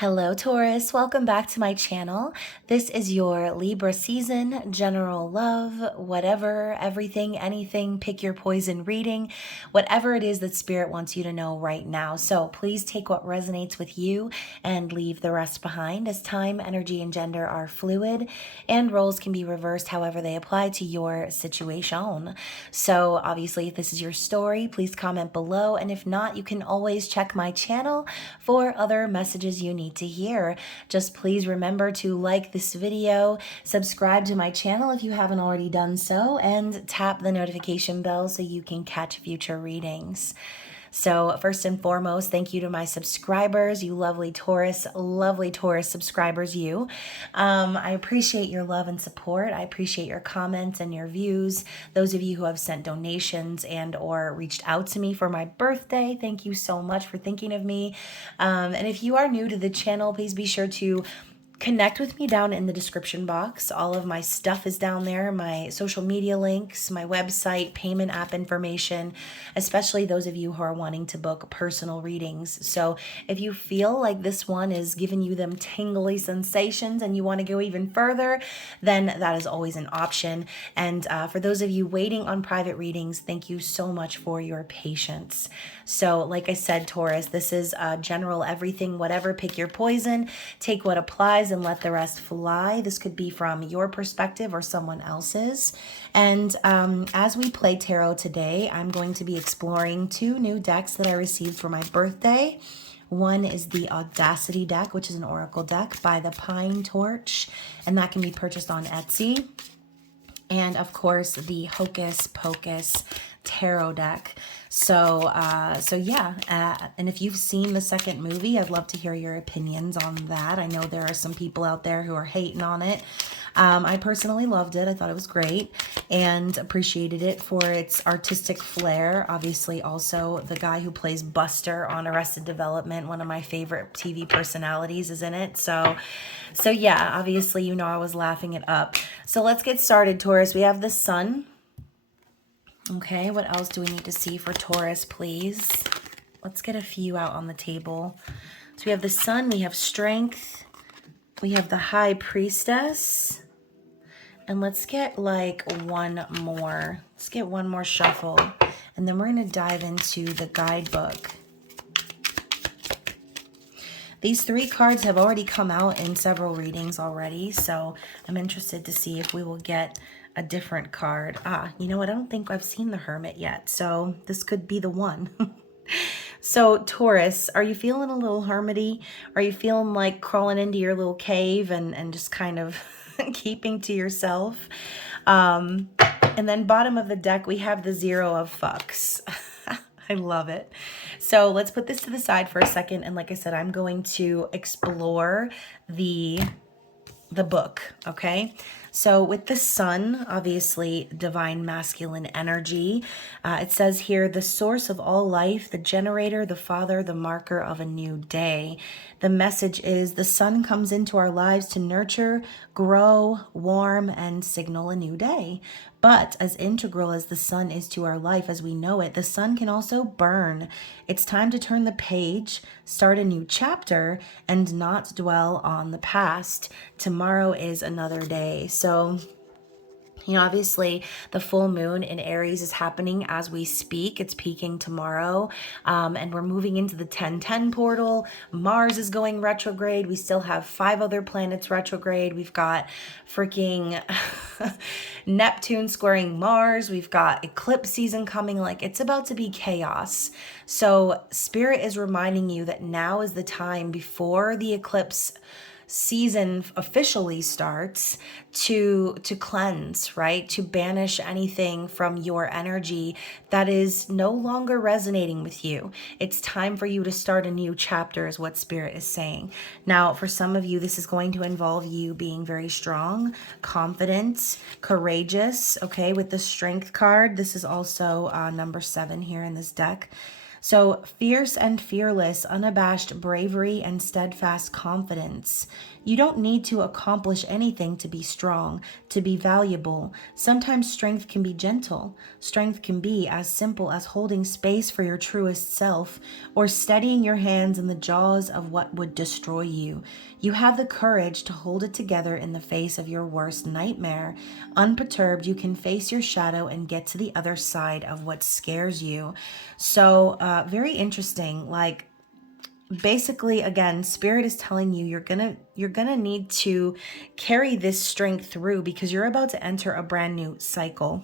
Hello Taurus, welcome back to my channel. This is your Libra season, general love, whatever, everything, anything, pick your poison reading, whatever it is that Spirit wants you to know right now. So please take what resonates with you and leave the rest behind, as time, energy, and gender are fluid and roles can be reversed however they apply to your situation. So obviously if this is your story, please comment below, and if not, you can always check my channel for other messages you need to hear. Just please remember to like this video, subscribe to my channel if you haven't already done so, and tap the notification bell so you can catch future readings. So first and foremost, thank you to my subscribers, you lovely Taurus subscribers, you. I appreciate your love and support. I appreciate your comments and your views. Those of you who have sent donations and or reached out to me for my birthday, thank you so much for thinking of me. And if you are new to the channel, please be sure to connect with me down in the description box. All of my stuff is down there, my social media links, my website, payment app information, especially those of you who are wanting to book personal readings. So if you feel like this one is giving you them tingly sensations and you want to go even further, then that is always an option. And for those of you waiting on private readings, thank you so much for your patience. So like I said, Taurus, this is general everything, whatever, pick your poison, take what applies and let the rest fly. This could be from your perspective or someone else's. And as we play tarot today, I'm going to be exploring two new decks that I received for my birthday. One is the Audacity deck, which is an oracle deck by the Pine Torch, and that can be purchased on Etsy. And of course, the Hocus Pocus tarot deck. So yeah, and if you've seen the second movie, I'd love to hear your opinions on that. I know there are some people out there who are hating on it. I personally loved it. I thought it was great and appreciated it for its artistic flair. Obviously, also the guy who plays Buster on Arrested Development, one of my favorite TV personalities, is in it. So yeah, obviously, you know, I was laughing it up. So let's get started, Taurus. We have the Sun. Okay, what else do we need to see for Taurus, please? Let's get a few out on the table. So we have the Sun, we have Strength, we have the High Priestess, and let's get like one more. Let's get one more shuffle, and then we're going to dive into the guidebook. These three cards have already come out in several readings already, so I'm interested to see if we will get a different card. You know what? I don't think I've seen the Hermit yet, so this could be the one. So Taurus, are you feeling a little hermity? Are you feeling like crawling into your little cave and just kind of keeping to yourself? And then bottom of the deck, we have the Zero of Fucks. I love it. So let's put this to the side for a second. And like I said, I'm going to explore the book, okay? So with the Sun, obviously divine masculine energy, it says here, the source of all life, the generator, the father, the marker of a new day. The message is the Sun comes into our lives to nurture, grow, warm, and signal a new day. But as integral as the Sun is to our life as we know it, the Sun can also burn. It's time to turn the page, start a new chapter, and not dwell on the past. Tomorrow is another day. So, you know, obviously the full moon in Aries is happening as we speak. It's peaking tomorrow, and we're moving into the 10-10 portal. Mars is going retrograde. We still have 5 other planets retrograde. We've got freaking Neptune squaring Mars. We've got eclipse season coming. Like, it's about to be chaos. So Spirit is reminding you that now is the time before the eclipse season officially starts to cleanse, right? To banish anything from your energy that is no longer resonating with you. It's time for you to start a new chapter, is what Spirit is saying. Now, for some of you, this is going to involve you being very strong, confident, courageous, okay? With the Strength card, this is also number 7 here in this deck. So fierce and fearless, unabashed bravery and steadfast confidence. You don't need to accomplish anything to be strong, to be valuable. Sometimes strength can be gentle. Strength can be as simple as holding space for your truest self or steadying your hands in the jaws of what would destroy you. You have the courage to hold it together in the face of your worst nightmare. Unperturbed, you can face your shadow and get to the other side of what scares you. So, very interesting. Like, basically, again, spirit is telling you you're gonna need to carry this strength through because you're about to enter a brand new cycle.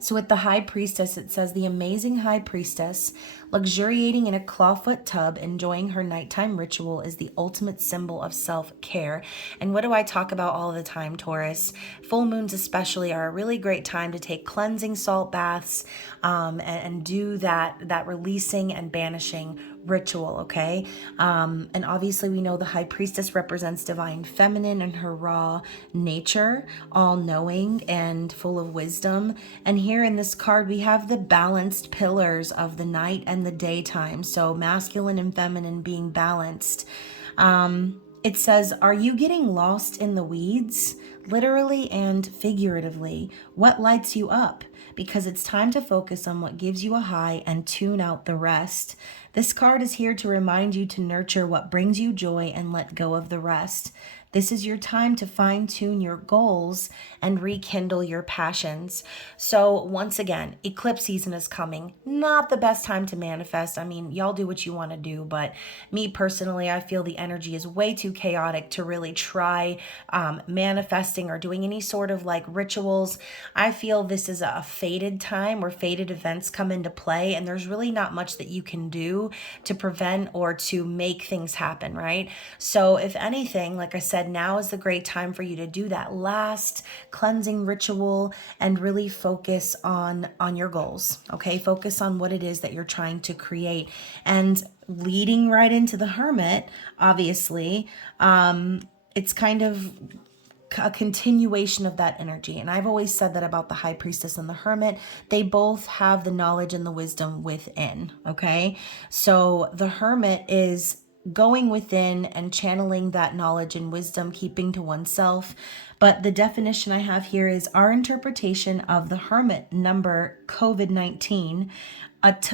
So with the high priestess, it says the amazing high priestess, luxuriating in a clawfoot tub, enjoying her nighttime ritual, is the ultimate symbol of self-care. And what do I talk about all the time, Taurus? Full moons especially are a really great time to take cleansing salt baths and do that releasing and banishing ritual, okay? And obviously we know the high priestess represents divine feminine and her raw nature, all-knowing and full of wisdom. And here in this card, we have the balanced pillars of the night and the daytime. So masculine and feminine being balanced. It says, are you getting lost in the weeds? Literally and figuratively. What lights you up? Because it's time to focus on what gives you a high and tune out the rest. This card is here to remind you to nurture what brings you joy and let go of the rest. This is your time to fine-tune your goals and rekindle your passions. So once again, eclipse season is coming. Not the best time to manifest. I mean, y'all do what you want to do, but me personally, I feel the energy is way too chaotic to really try manifesting or doing any sort of like rituals. I feel this is a fated time where fated events come into play, and there's really not much that you can do to prevent or to make things happen, right? So if anything, like I said, now is the great time for you to do that last cleansing ritual and really focus on your goals, okay? Focus on what it is that you're trying to create. And leading right into the Hermit, obviously, it's kind of a continuation of that energy. And I've always said that about the high priestess and the hermit. They both have the knowledge and the wisdom within, okay? So the hermit is going within and channeling that knowledge and wisdom, keeping to oneself. But the definition I have here is our interpretation of the hermit number COVID-19.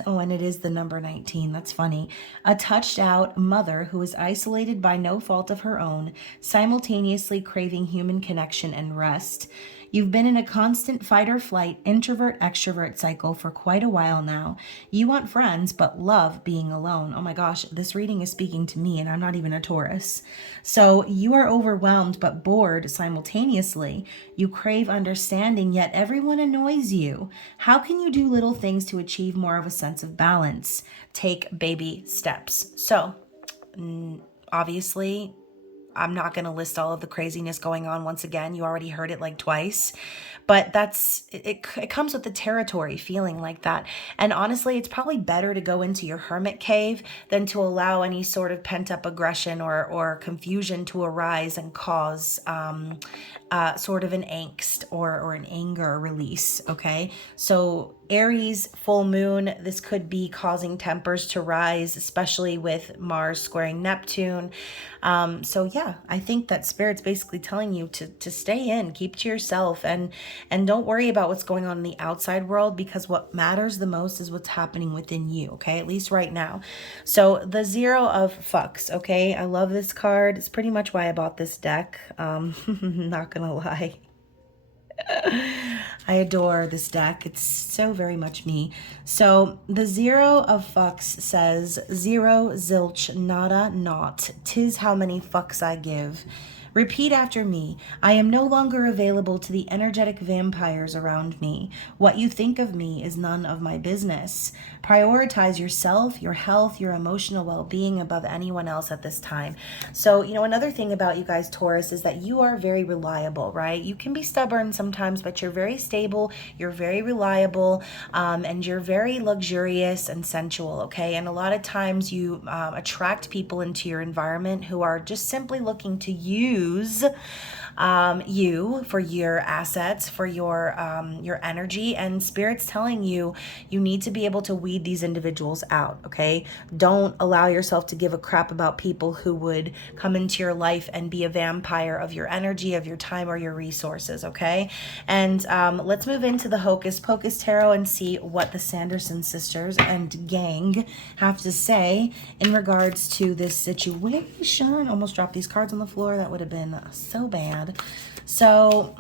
And it is the number 19. That's funny. A touched out mother who is isolated by no fault of her own, simultaneously craving human connection and rest. You've been in a constant fight or flight, introvert, extrovert cycle for quite a while now. You want friends, but love being alone. Oh my gosh, this reading is speaking to me, and I'm not even a Taurus. So you are overwhelmed but bored simultaneously. You crave understanding, yet everyone annoys you. How can you do little things to achieve more of a sense of balance? Take baby steps. So, obviously, I'm not going to list all of the craziness going on once again. You already heard it like twice. But it comes with the territory feeling like that. And honestly, it's probably better to go into your hermit cave than to allow any sort of pent-up aggression or confusion to arise and cause sort of an angst or an anger release, okay? So Aries, full moon, this could be causing tempers to rise, especially with Mars squaring Neptune. So yeah, I think that Spirit's basically telling you to stay in, keep to yourself, and don't worry about what's going on in the outside world, because what matters the most is what's happening within you, okay? At least right now. So the Zero of Fucks, okay? I love this card. It's pretty much why I bought this deck. Not gonna lie. I adore this deck. It's so very much me. So the Zero of Fucks says, zero, zilch, nada, naught. 'Tis how many fucks I give. Repeat after me. I am no longer available to the energetic vampires around me. What you think of me is none of my business. Prioritize yourself, your health, your emotional well-being above anyone else at this time. So, another thing about you guys, Taurus, is that you are very reliable, right? You can be stubborn sometimes, but you're very stable, you're very reliable, and you're very luxurious and sensual, okay? And a lot of times you attract people into your environment who are just simply looking to use you, for your assets, for your energy, and Spirit's telling you you need to be able to weed these individuals out, okay? Don't allow yourself to give a crap about people who would come into your life and be a vampire of your energy, of your time, or your resources, okay? And let's move into the Hocus Pocus Tarot and see what the Sanderson sisters and gang have to say in regards to this situation. Almost dropped these cards on the floor. That would have been so bad. So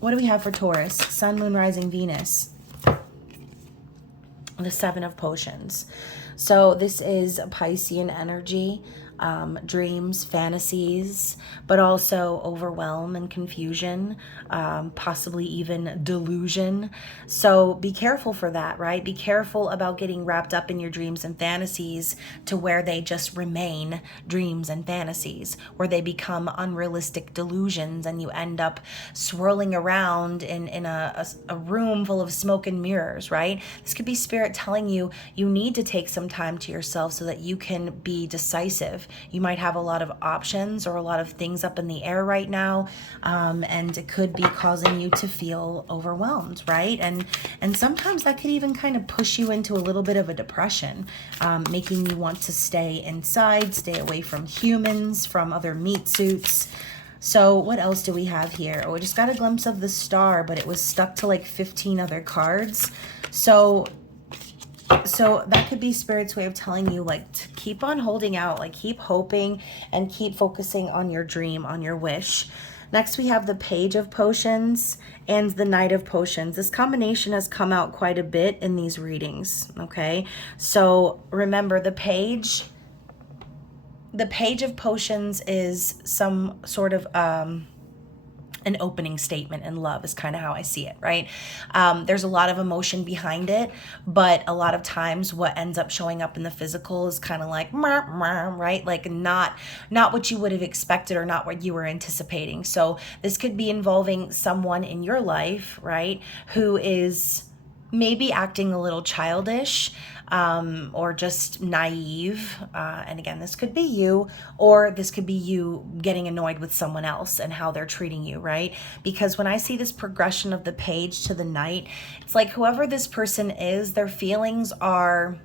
what do we have for Taurus? Sun, Moon, Rising, Venus. The Seven of Potions. So this is Piscean energy, dreams, fantasies, but also overwhelm and confusion, possibly even delusion. So be careful for that, right? Be careful about getting wrapped up in your dreams and fantasies to where they just remain dreams and fantasies, where they become unrealistic delusions and you end up swirling around in a room full of smoke and mirrors, right? This could be Spirit telling you you need to take some time to yourself so that you can be decisive. You might have a lot of options or a lot of things up in the air right now, and it could be causing you to feel overwhelmed, right? And sometimes that could even kind of push you into a little bit of a depression, making you want to stay inside, stay away from humans, from other meat suits. So what else do we have here? Oh, we just got a glimpse of the star, but it was stuck to like 15 other cards. So that could be Spirit's way of telling you, like, to keep on holding out, like keep hoping and keep focusing on your dream, on your wish. Next, we have the Page of Potions and the Knight of Potions. This combination has come out quite a bit in these readings, okay? So remember, the Page of Potions is some sort of an opening statement in love is kind of how I see it, right? There's a lot of emotion behind it, but a lot of times what ends up showing up in the physical is kind of like, right? Like not what you would have expected or not what you were anticipating. So this could be involving someone in your life, right, who is maybe acting a little childish, or just naive. And again, this could be you, or this could be you getting annoyed with someone else and how they're treating you, right? Because when I see this progression of the Page to the Knight, it's like whoever this person is, their feelings are,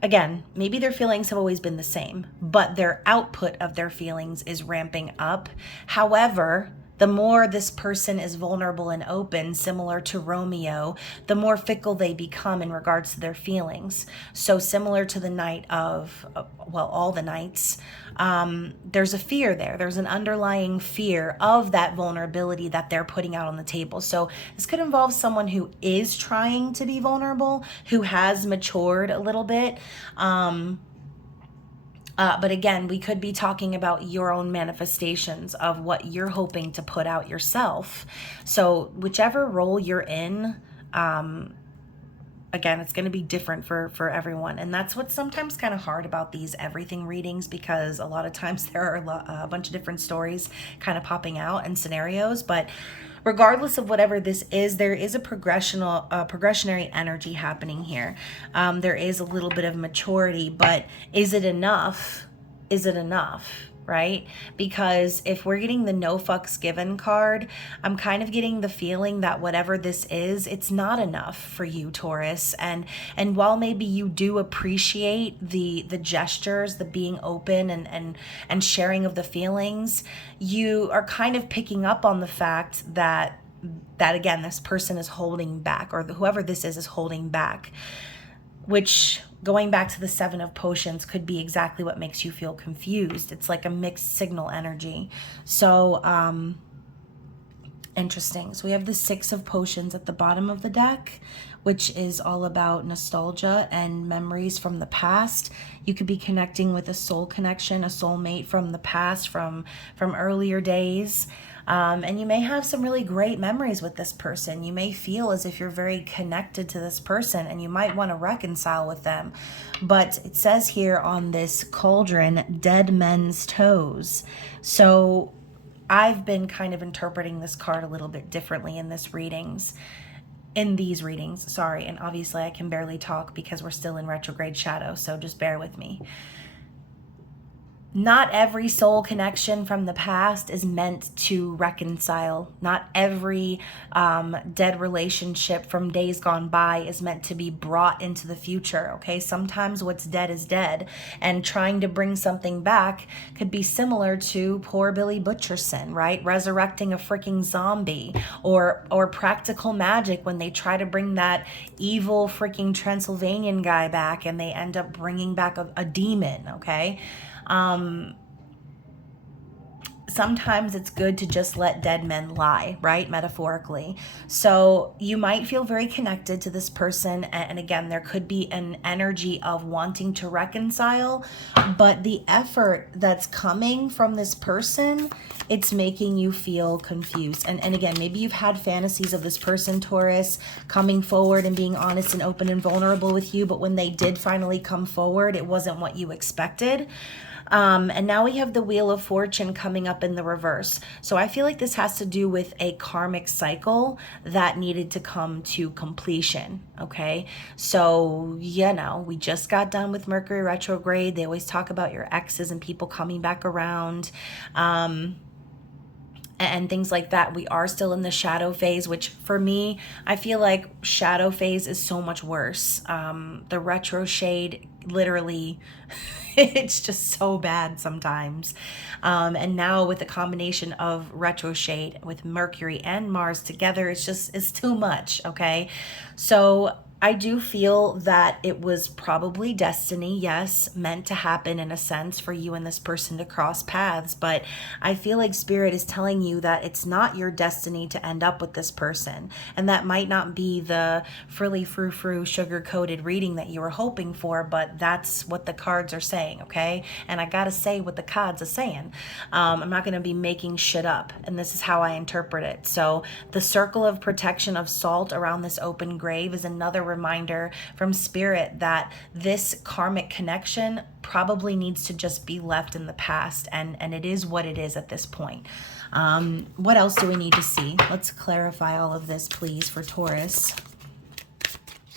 again, maybe their feelings have always been the same, but their output of their feelings is ramping up. However, the more this person is vulnerable and open, similar to Romeo, the more fickle they become in regards to their feelings. So similar to the Knight of, well, all the Knights, there's a fear there. There's an underlying fear of that vulnerability that they're putting out on the table. So this could involve someone who is trying to be vulnerable, who has matured a little bit. But again, we could be talking about your own manifestations of what you're hoping to put out yourself. So whichever role you're in, again, it's going to be different for everyone. And that's what's sometimes kind of hard about these everything readings, because a lot of times there are a bunch of different stories kind of popping out and scenarios. But regardless of whatever this is, there is a progressionary energy happening here. There is a little bit of maturity, but is it enough? Is it enough? Right? Because if we're getting the no fucks given card, I'm kind of getting the feeling that whatever this is, it's not enough for you, Taurus. And while maybe you do appreciate the gestures, the being open and sharing of the feelings, you are kind of picking up on the fact that again, this person is holding back, or whoever this is holding back, which, going back to the Seven of Potions, could be exactly what makes you feel confused. It's like a mixed signal energy. So interesting. So we have the Six of Potions at the bottom of the deck, which is all about nostalgia and memories from the past. You could be connecting with a soul connection, a soulmate from the past, from earlier days. And you may have some really great memories with this person. You may feel as if you're very connected to this person and you might want to reconcile with them. But it says here on this cauldron, dead men's toes. So I've been kind of interpreting this card a little bit differently in these readings, sorry. And obviously I can barely talk because we're still in retrograde shadow, so just bear with me. Not every soul connection from the past is meant to reconcile. Not every dead relationship from days gone by is meant to be brought into the future, okay? Sometimes what's dead is dead, and trying to bring something back could be similar to poor Billy Butcherson, right? Resurrecting a freaking zombie, or practical magic when they try to bring that evil freaking Transylvanian guy back and they end up bringing back a demon, okay? Sometimes it's good to just let dead men lie, right? Metaphorically. So you might feel very connected to this person. And again, there could be an energy of wanting to reconcile, but the effort that's coming from this person, it's making you feel confused. And again, maybe you've had fantasies of this person, Taurus, coming forward and being honest and open and vulnerable with you. But when they did finally come forward, it wasn't what you expected. And now we have the Wheel of Fortune coming up in the reverse. So I feel like this has to do with a karmic cycle that needed to come to completion, okay? So, we just got done with Mercury retrograde. They always talk about your exes and people coming back around. And things like that. We are still in the shadow phase, which for me, I feel like shadow phase is so much worse. The retro shade, literally, it's just so bad sometimes. And now with the combination of retro shade with Mercury and Mars together, it's too much, okay? So I do feel that it was probably destiny, yes, meant to happen in a sense for you and this person to cross paths, but I feel like Spirit is telling you that it's not your destiny to end up with this person, and that might not be the frilly frou-frou sugar-coated reading that you were hoping for, but that's what the cards are saying, okay? And I gotta say what the cards are saying. I'm not gonna be making shit up, and this is how I interpret it. So the circle of protection of salt around this open grave is another reminder from Spirit that this karmic connection probably needs to just be left in the past, and it is what it is at this point. What else do we need to see? Let's clarify all of this, please, for Taurus,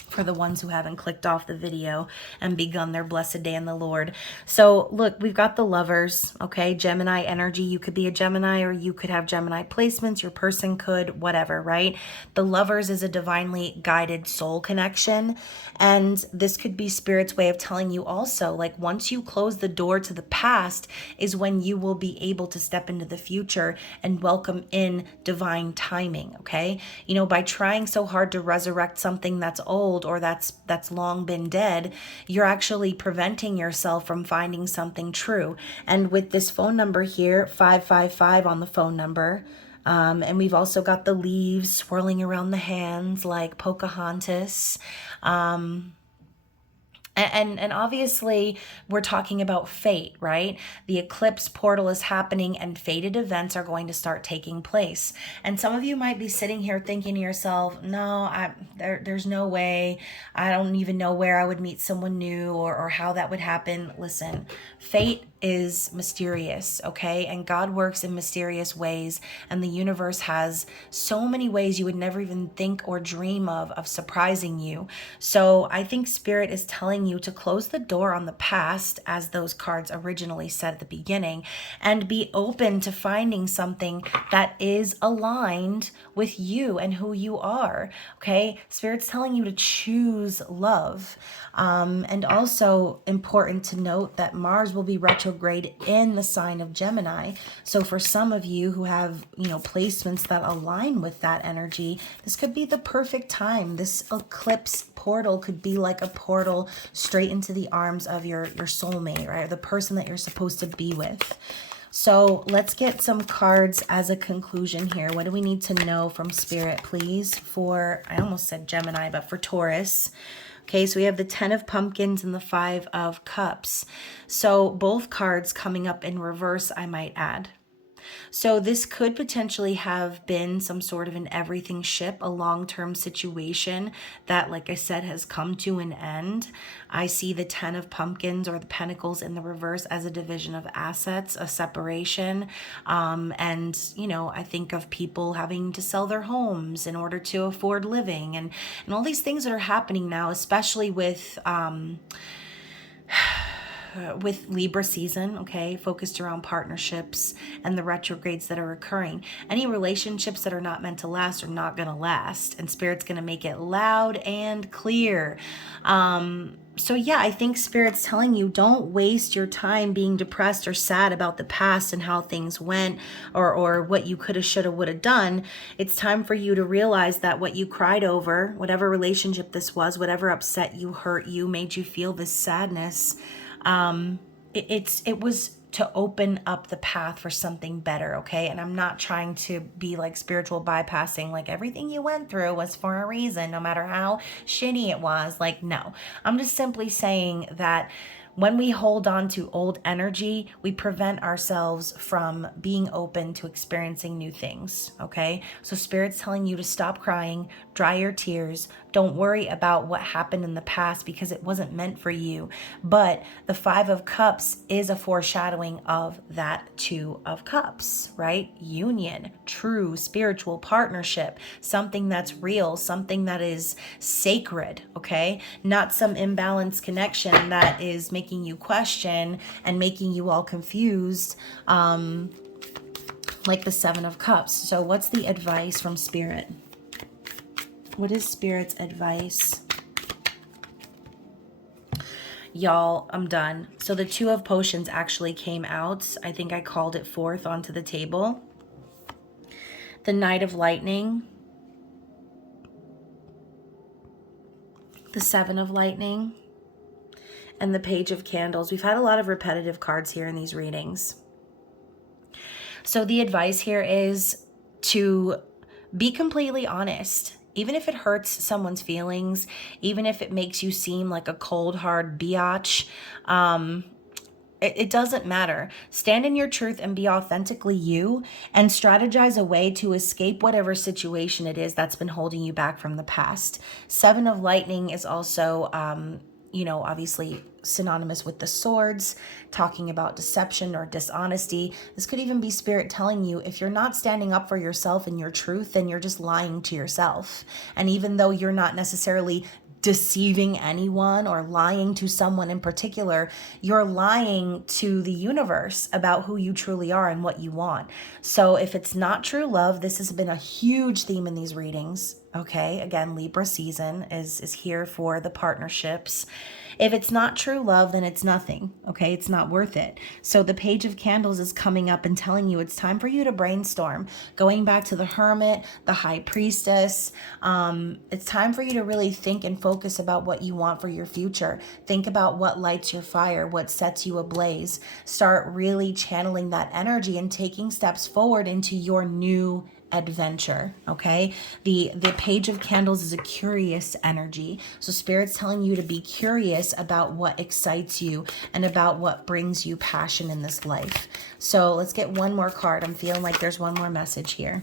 for the ones who haven't clicked off the video and begun their blessed day in the Lord. So look, we've got the Lovers, okay? Gemini energy. You could be a Gemini, or you could have Gemini placements. Your person could, whatever, right? The Lovers is a divinely guided soul connection. And this could be Spirit's way of telling you also, like, once you close the door to the past is when you will be able to step into the future and welcome in divine timing, okay? You know, by trying so hard to resurrect something that's old or that's long been dead, you're actually preventing yourself from finding something true. And with this phone number here, 555 on the phone number, and we've also got the leaves swirling around the hands like Pocahontas. And obviously, we're talking about fate, right? The eclipse portal is happening and fated events are going to start taking place. And some of you might be sitting here thinking to yourself, no, there's no way. I don't even know where I would meet someone new or how that would happen. Listen, fate is mysterious, okay? And God works in mysterious ways, and the universe has so many ways you would never even think or dream of surprising you. So I think Spirit is telling you to close the door on the past, as those cards originally said at the beginning, and be open to finding something that is aligned with you and who you are, okay? Spirit's telling you to choose love. And also important to note that Mars will be retrograde in the sign of Gemini. So for some of you who have, placements that align with that energy, this could be the perfect time. This eclipse portal could be like a portal straight into the arms of your soulmate, right? The person that you're supposed to be with. So let's get some cards as a conclusion here. What do we need to know from Spirit, please, for, I almost said Gemini, but for Taurus? Okay, so we have the 10 of Pumpkins and the 5 of Cups. So both cards coming up in reverse, I might add. So this could potentially have been some sort of an everything ship, a long-term situation that, like I said, has come to an end. I see the 10 of Pumpkins or the Pentacles in the reverse as a division of assets, a separation. And, I think of people having to sell their homes in order to afford living and all these things that are happening now, especially with with Libra season, okay, focused around partnerships and the retrogrades that are occurring. Any relationships that are not meant to last are not going to last, and Spirit's going to make it loud and clear. So yeah, I think Spirit's telling you, don't waste your time being depressed or sad about the past and how things went, or what you coulda, shoulda, woulda done. It's time for you to realize that what you cried over, whatever relationship this was, whatever upset you, hurt you, made you feel this sadness, it was to open up the path for something better, okay? And I'm not trying to be like spiritual bypassing, like everything you went through was for a reason, no matter how shitty it was. Like, no, I'm just simply saying that when we hold on to old energy, we prevent ourselves from being open to experiencing new things, okay? So Spirit's telling you to stop crying, dry your tears. Don't worry about what happened in the past because it wasn't meant for you. But the Five of Cups is a foreshadowing of that Two of Cups, right? Union, true spiritual partnership, something that's real, something that is sacred, okay? Not some imbalanced connection that is making you question and making you all confused, like the Seven of Cups. So what's the advice from Spirit? What is Spirit's advice? Y'all, I'm done. So the Two of Potions actually came out. I think I called it forth onto the table. The Knight of Lightning. The Seven of Lightning. And the Page of Candles. We've had a lot of repetitive cards here in these readings. So the advice here is to be completely honest. Even if it hurts someone's feelings, even if it makes you seem like a cold, hard biatch, it doesn't matter. Stand in your truth and be authentically you, and strategize a way to escape whatever situation it is that's been holding you back from the past. Seven of Lightning is also, obviously synonymous with the swords, talking about deception or dishonesty. This could even be Spirit telling you, if you're not standing up for yourself and your truth, then you're just lying to yourself. And even though you're not necessarily deceiving anyone or lying to someone in particular, you're lying to the universe about who you truly are and what you want. So if it's not true love, this has been a huge theme in these readings. Okay, again, Libra season is here for the partnerships. If it's not true love, then it's nothing, okay? It's not worth it. So the Page of Candles is coming up and telling you it's time for you to brainstorm. Going back to the Hermit, the High Priestess, it's time for you to really think and focus about what you want for your future. Think about what lights your fire, what sets you ablaze. Start really channeling that energy and taking steps forward into your new adventure, okay? The Page of Candles is a curious energy. So Spirit's telling you to be curious about what excites you and about what brings you passion in this life. So let's get one more card. I'm feeling like there's one more message here.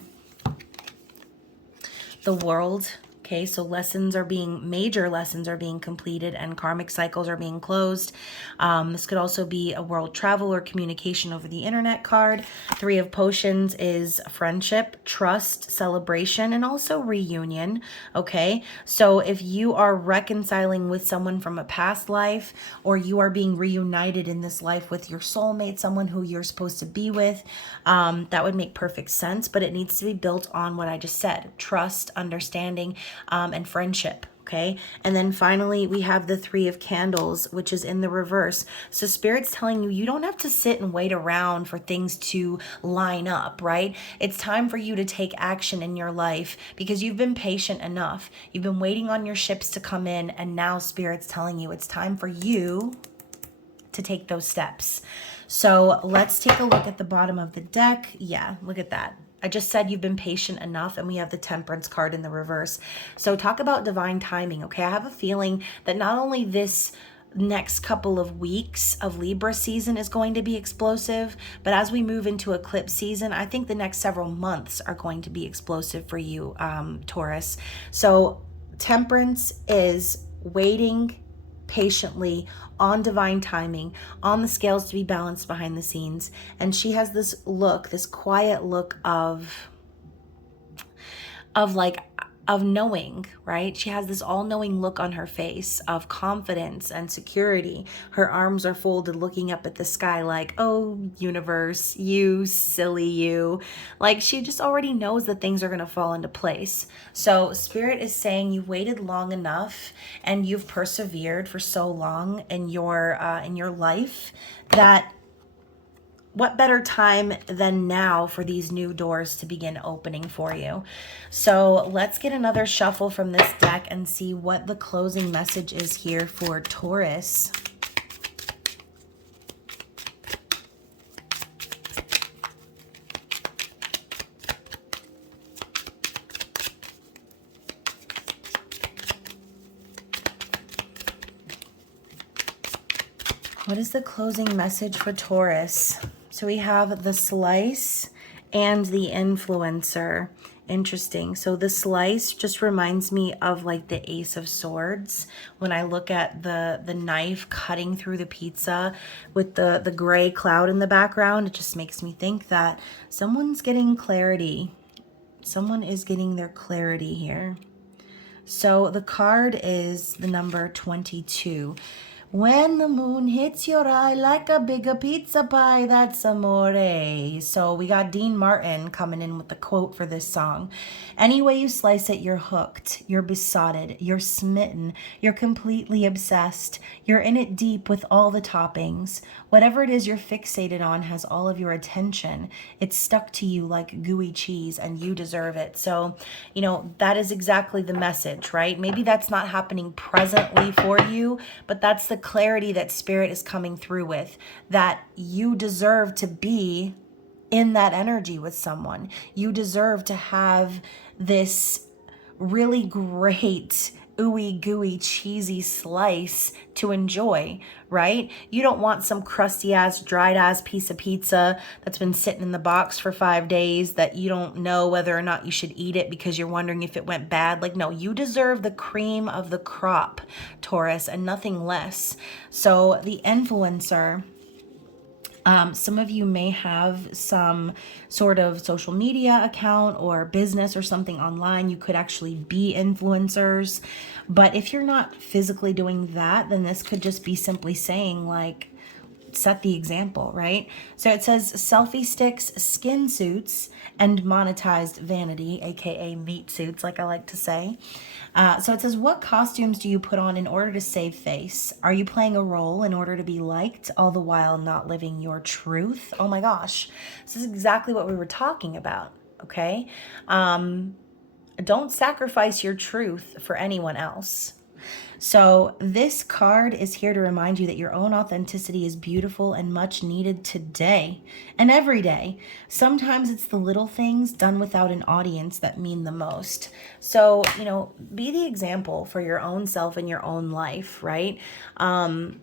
The World. Okay, so major lessons are being completed and karmic cycles are being closed. This could also be a world travel or communication over the internet card. Three of Potions is friendship, trust, celebration, and also reunion. Okay, so if you are reconciling with someone from a past life, or you are being reunited in this life with your soulmate, someone who you're supposed to be with, that would make perfect sense, but it needs to be built on what I just said: trust, understanding, and friendship. Okay, and then finally we have the Three of Candles, which is in the reverse. So Spirit's telling you, you don't have to sit and wait around for things to line up, right? It's time for you to take action in your life because you've been patient enough. You've been waiting on your ships to come in, and now Spirit's telling you it's time for you to take those steps. So let's take a look at the bottom of the deck. Yeah, look at that. I just said you've been patient enough, and we have the Temperance card in the reverse. So talk about divine timing, okay? I have a feeling that not only this next couple of weeks of Libra season is going to be explosive, but as we move into eclipse season, I think the next several months are going to be explosive for you, Taurus. So Temperance is waiting patiently on divine timing, on the scales to be balanced behind the scenes. And she has this look, this quiet look of like, knowing, right? She has this all-knowing look on her face of confidence and security. Her arms are folded looking up at the sky like, oh, universe, you silly you. Like, she just already knows that things are going to fall into place. So Spirit is saying you waited long enough and you've persevered for so long in your life that what better time than now for these new doors to begin opening for you? So let's get another shuffle from this deck and see what the closing message is here for Taurus. What is the closing message for Taurus? So we have the slice and the influencer. Interesting. So the slice just reminds me of like the Ace of Swords. When I look at the knife cutting through the pizza with the gray cloud in the background, it just makes me think that someone's getting clarity. Someone is getting their clarity here. So the card is the number 22. When the moon hits your eye like a bigger pizza pie, that's amore. So we got Dean Martin coming in with the quote for this song. Any way you slice it, you're hooked, you're besotted, you're smitten, you're completely obsessed, you're in it deep with all the toppings. Whatever it is you're fixated on has all of your attention. It's stuck to you like gooey cheese and you deserve it. So, you know, that is exactly the message, right? Maybe that's not happening presently for you, but that's the clarity that Spirit is coming through with, that you deserve to be in that energy with someone. You deserve to have this really great ooey gooey cheesy slice to enjoy, right? You don't want some crusty ass dried ass piece of pizza that's been sitting in the box for 5 days that you don't know whether or not you should eat it because you're wondering if it went bad. Like, no, you deserve the cream of the crop, Taurus, and nothing less. So the influencer, some of you may have some sort of social media account or business or something online. You could actually be influencers. But if you're not physically doing that, then this could just be simply saying, like, set the example, right? So it says selfie sticks, skin suits, and monetized vanity, aka meat suits, like I like to say. So it says, what costumes do you put on in order to save face? Are you playing a role in order to be liked, all the while not living your truth? Oh my gosh, this is exactly what we were talking about, okay? Don't sacrifice your truth for anyone else. So this card is here to remind you that your own authenticity is beautiful and much needed today and every day. Sometimes it's the little things done without an audience that mean the most. So, you know, be the example for your own self in your own life, right? And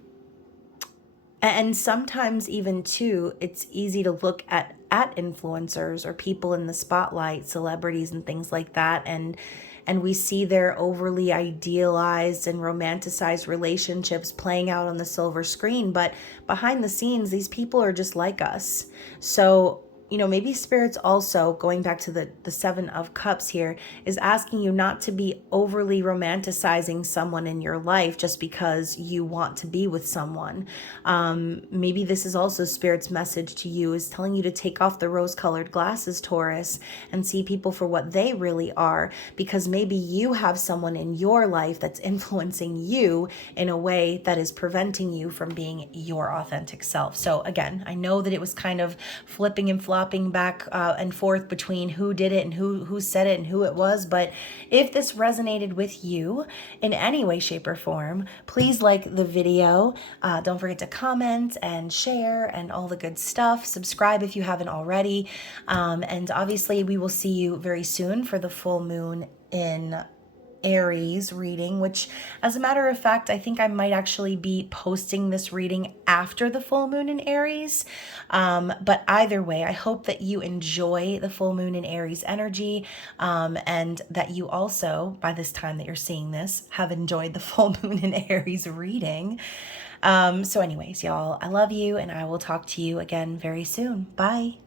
sometimes even too, it's easy to look at influencers or people in the spotlight, celebrities and things like that, and we see their overly idealized and romanticized relationships playing out on the silver screen, but behind the scenes, these people are just like us. So, you know, maybe Spirit's also, going back to the Seven of Cups here, is asking you not to be overly romanticizing someone in your life just because you want to be with someone. Maybe this is also Spirit's message to you, is telling you to take off the rose-colored glasses, Taurus, and see people for what they really are, because maybe you have someone in your life that's influencing you in a way that is preventing you from being your authentic self. So again, I know that it was kind of flipping and flopping back and forth between who did it and who said it and who it was, but if this resonated with you in any way, shape, or form, please like the video. Don't forget to comment and share and all the good stuff. Subscribe if you haven't already, and obviously we will see you very soon for the full moon in Aries reading, which, as a matter of fact, I think I might actually be posting this reading after the full moon in Aries. But either way, I hope that you enjoy the full moon in Aries energy, and that you also, by this time that you're seeing this, have enjoyed the full moon in Aries reading. So anyways, y'all, I love you, and I will talk to you again very soon. Bye.